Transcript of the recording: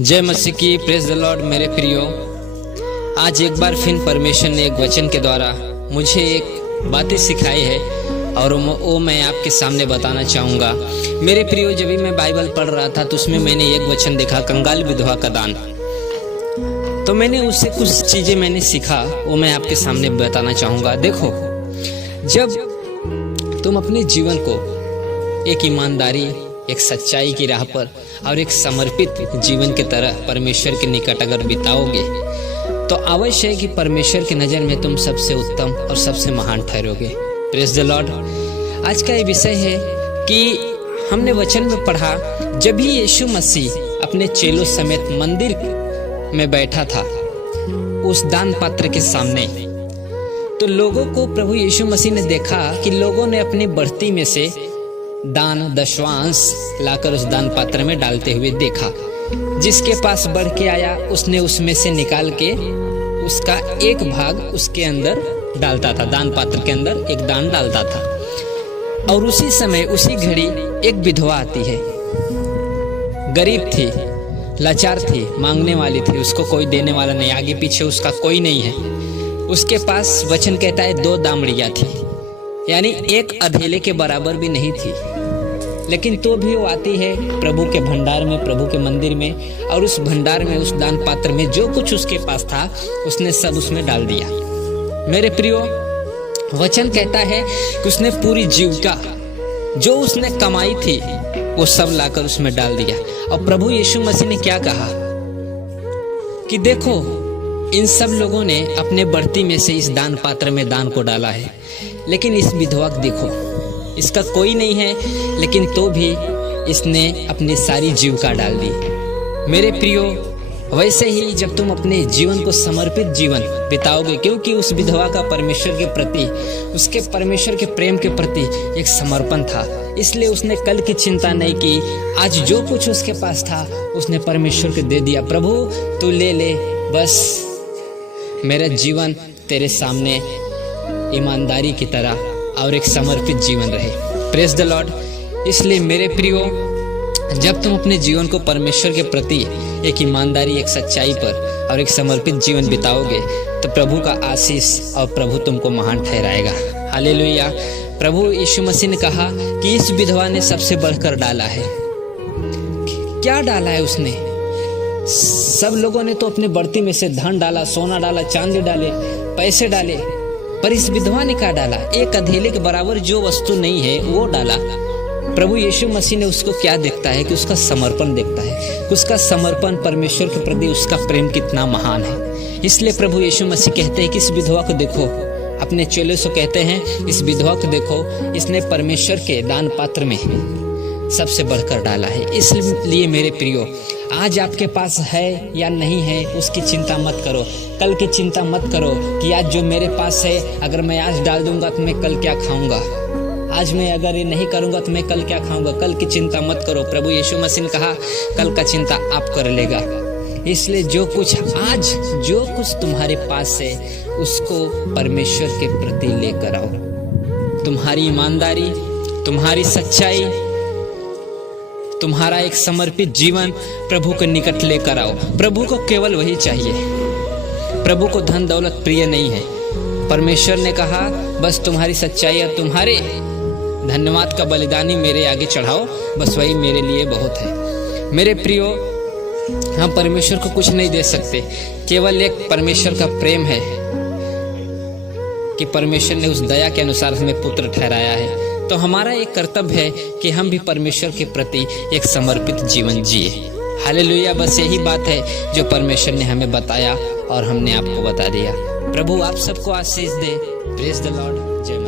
जय मसीह की, praise the Lord. मेरे प्रियो, आज एक बार फिर परमेश्वर ने एक वचन के द्वारा मुझे एक बातें सिखाई है और वो मैं आपके सामने बताना चाहूँगा। मेरे प्रियो, जब भी मैं बाइबल पढ़ रहा था तो उसमें मैंने एक वचन देखा, कंगाल विधवा का दान। तो मैंने उससे कुछ चीज़ें मैंने सीखा, वो मैं आपके सामने बताना चाहूँगा। देखो, जब तुम अपने जीवन को एक ईमानदारी, एक सच्चाई की राह पर और एक समर्पित जीवन की तरह परमेश्वर के निकट अगर बिताओगे तो अवश्य है कि परमेश्वर की नज़र में तुम सबसे उत्तम और सबसे महान ठहरोगे। Praise the Lord. आज का ये विषय है कि हमने वचन में पढ़ा, जब भी यीशु मसीह अपने चेलों समेत मंदिर में बैठा था उस दान पात्र के सामने, तो लोगों को प्रभु यीशु मसीह ने देखा कि लोगों ने अपनी बढ़ती में से दान दशवांश लाकर उस दान पात्र में डालते हुए देखा। जिसके पास बढ़ के आया उसने उसमें से निकाल के उसका एक भाग उसके अंदर डालता था, दान पात्र के अंदर एक दान डालता था। और उसी समय उसी घड़ी एक विधवा आती है, गरीब थी, लाचार थी, मांगने वाली थी, उसको कोई देने वाला नहीं, आगे पीछे उसका कोई नहीं है। उसके पास वचन कहता है 2 दामड़ियाँ थी, यानी एक अधेले के बराबर भी नहीं थी। लेकिन तो भी वो आती है प्रभु के भंडार में, प्रभु के मंदिर में, और उस भंडार में, उस दान पात्र में जो कुछ उसके पास था उसने सब उसमें डाल दिया। मेरे प्रियो, वचन कहता है कि उसने पूरी जीविका जो उसने कमाई थी वो सब लाकर उसमें डाल दिया। और प्रभु यीशु मसीह ने क्या कहा कि देखो, इन सब लोगों ने अपने बढ़ती में से इस दान पात्र में दान को डाला है, लेकिन इस विधवा को देखो, इसका कोई नहीं है, लेकिन तो भी इसने अपनी सारी जीविका डाल दी। मेरे प्रियो, वैसे ही जब तुम अपने जीवन को समर्पित जीवन बिताओगे, क्योंकि उस विधवा का परमेश्वर के प्रति, उसके परमेश्वर के प्रेम के प्रति एक समर्पण था, इसलिए उसने कल की चिंता नहीं की। आज जो कुछ उसके पास था उसने परमेश्वर को दे दिया। प्रभु तू ले ले, बस मेरा जीवन तेरे सामने ईमानदारी की तरह और एक समर्पित जीवन रहे। Praise the Lord. इसलिए मेरे प्रियो, जब तुम अपने जीवन को परमेश्वर के प्रति एक ईमानदारी, एक सच्चाई पर और एक समर्पित जीवन बिताओगे तो प्रभु का आशीष और प्रभु तुमको महान ठहराएगा। हालेलुया। प्रभु यीशु मसीह ने कहा कि इस विधवा ने सबसे बढ़कर डाला है। क्या डाला है उसने? सब लोगों ने तो अपने बढ़ती में से धन डाला, सोना डाला, चांदी डाले, पैसे डाले, पर इस विधवा ने क्या डाला? एक अधेले के बराबर जो वस्तु नहीं है वो डाला। प्रभु यीशु मसीह ने उसको क्या देखता है कि उसका समर्पण देखता है, कि उसका समर्पण परमेश्वर के प्रति, उसका प्रेम कितना महान है। इसलिए प्रभु यीशु मसीह कहते हैं कि इस विधवा को देखो, अपने चेलों से कहते हैं इस विधवा को देखो, इसने परमेश्वर के दान पात्र में सबसे बढ़कर डाला है। इसलिए मेरे प्रियो, आज आपके पास है या नहीं है उसकी चिंता मत करो, कल की चिंता मत करो कि आज जो मेरे पास है अगर मैं आज डाल दूंगा तो मैं कल क्या खाऊंगा, आज मैं अगर ये नहीं करूंगा तो मैं कल क्या खाऊंगा। कल की चिंता मत करो। प्रभु यीशु मसीह ने कहा कल का चिंता आप कर लेगा। इसलिए जो कुछ आज, जो कुछ तुम्हारे पास है उसको परमेश्वर के प्रति लेकर आओ। तुम्हारी ईमानदारी, तुम्हारी सच्चाई, तुम्हारा एक समर्पित जीवन प्रभु के निकट लेकर आओ। प्रभु को केवल वही चाहिए। प्रभु को धन दौलत प्रिय नहीं है। परमेश्वर ने कहा बस तुम्हारी सच्चाई और तुम्हारे धन्यवाद का बलिदानी मेरे आगे चढ़ाओ, बस वही मेरे लिए बहुत है। मेरे प्रियो, हम परमेश्वर को कुछ नहीं दे सकते, केवल एक परमेश्वर का प्रेम है कि परमेश्वर ने उस दया के अनुसार हमें पुत्र ठहराया है। तो हमारा एक कर्तव्य है कि हम भी परमेश्वर के प्रति एक समर्पित जीवन जिए। हालेलुया। बस यही बात है जो परमेश्वर ने हमें बताया और हमने आपको बता दिया। प्रभु आप सबको आशीष दे। Praise the lord. जय